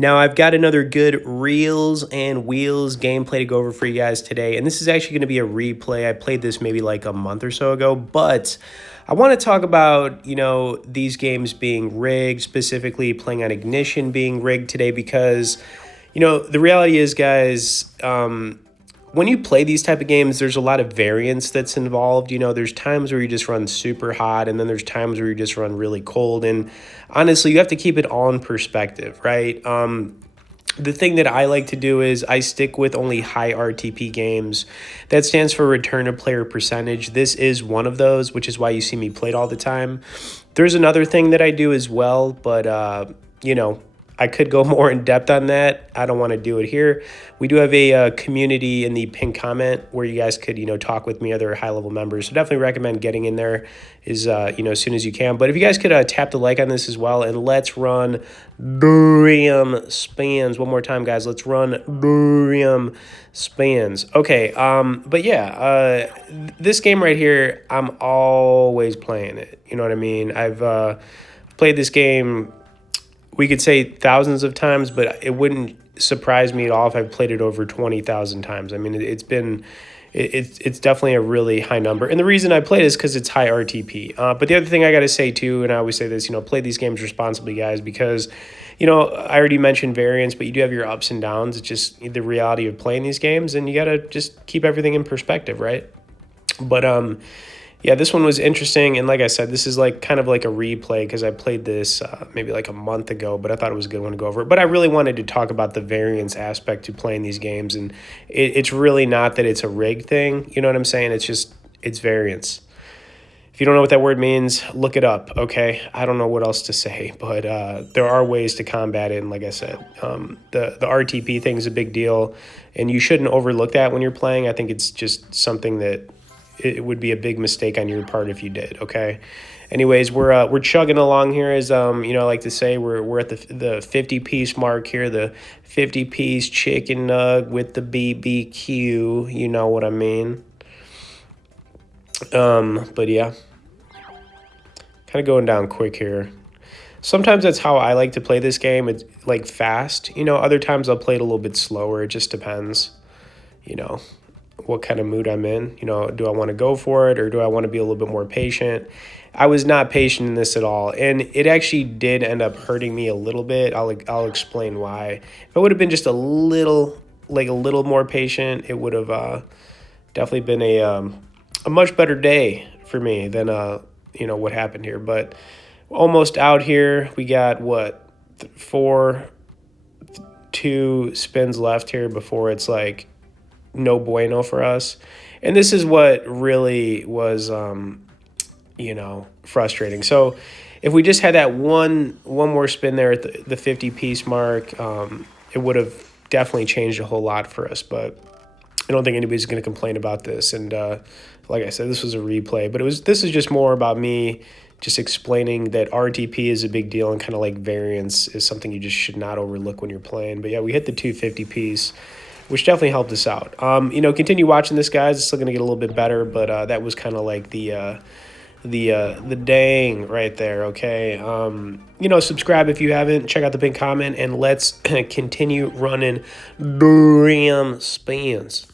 Now, I've got another good Reels and Wheels gameplay to go over for you guys today, and this is actually going to be a replay. I played this maybe like a month or so ago, but I want to talk about, these games being rigged, specifically playing on Ignition being rigged today because, the reality is, guys, when you play these type of games, there's a lot of variance that's involved. There's times where you just run super hot, and then there's times where you just run really cold. And honestly, you have to keep it all in perspective, right? The thing that I like to do is I stick with only high RTP games. That stands for return to player percentage. This is one of those, which is why you see me play it all the time. There's another thing that I do as well, but I could go more in depth on that. I don't want to do it here. We do have a community in the pinned comment where you guys could, talk with me, other high-level members. So definitely recommend getting in there as soon as you can. But if you guys could tap the like on this as well, and let's run Durium Spans. One more time, guys. Let's run Durium Spans. Okay, but yeah, this game right here, I'm always playing it. You know what I mean? I've played this game, we could say thousands of times, but it wouldn't surprise me at all if I played it over 20,000 times. I mean, it's definitely a really high number. And the reason I play it is because it's high RTP. But the other thing I got to say too, and I always say this, play these games responsibly, guys, because, I already mentioned variance, but you do have your ups and downs. It's just the reality of playing these games, and you got to just keep everything in perspective, right? But, yeah, this one was interesting, and like I said, this is kind of like a replay because I played this maybe like a month ago, but I thought it was a good one to go over. But I really wanted to talk about the variance aspect to playing these games, and it's really not that it's a rig thing, you know what I'm saying? It's variance. If you don't know what that word means, look it up, okay? I don't know what else to say, but there are ways to combat it, and like I said, the RTP thing is a big deal, and you shouldn't overlook that when you're playing. I think it's just something that it would be a big mistake on your part if you did, okay? Anyways, we're chugging along here, as I like to say, we're at the 50-piece mark here, the 50-piece chicken nug with the BBQ, you know what I mean? But yeah, kind of going down quick here. Sometimes that's how I like to play this game. It's like fast, other times I'll play it a little bit slower. It just depends, what kind of mood I'm in. Do I want to go for it, or do I want to be a little bit more patient? I was not patient in this at all, and it actually did end up hurting me a little bit. I'll explain why. If I would have been just a little more patient, it would have definitely been a much better day for me than what happened here. But almost out here. We got what, 2 spins left here before it's like no bueno for us. And this is what really was frustrating. So if we just had that one more spin there at the 50-piece mark, it would have definitely changed a whole lot for us. But I don't think anybody's going to complain about this. And like I said, this was a replay, but this is just more about me just explaining that RTP is a big deal, and kind of like variance is something you just should not overlook when you're playing. But yeah, we hit the 250-piece, which definitely helped us out. Continue watching this, guys. It's still going to get a little bit better, but that was kind of like the dang right there, okay? Subscribe if you haven't. Check out the pinned comment, and let's continue running Durium Spans.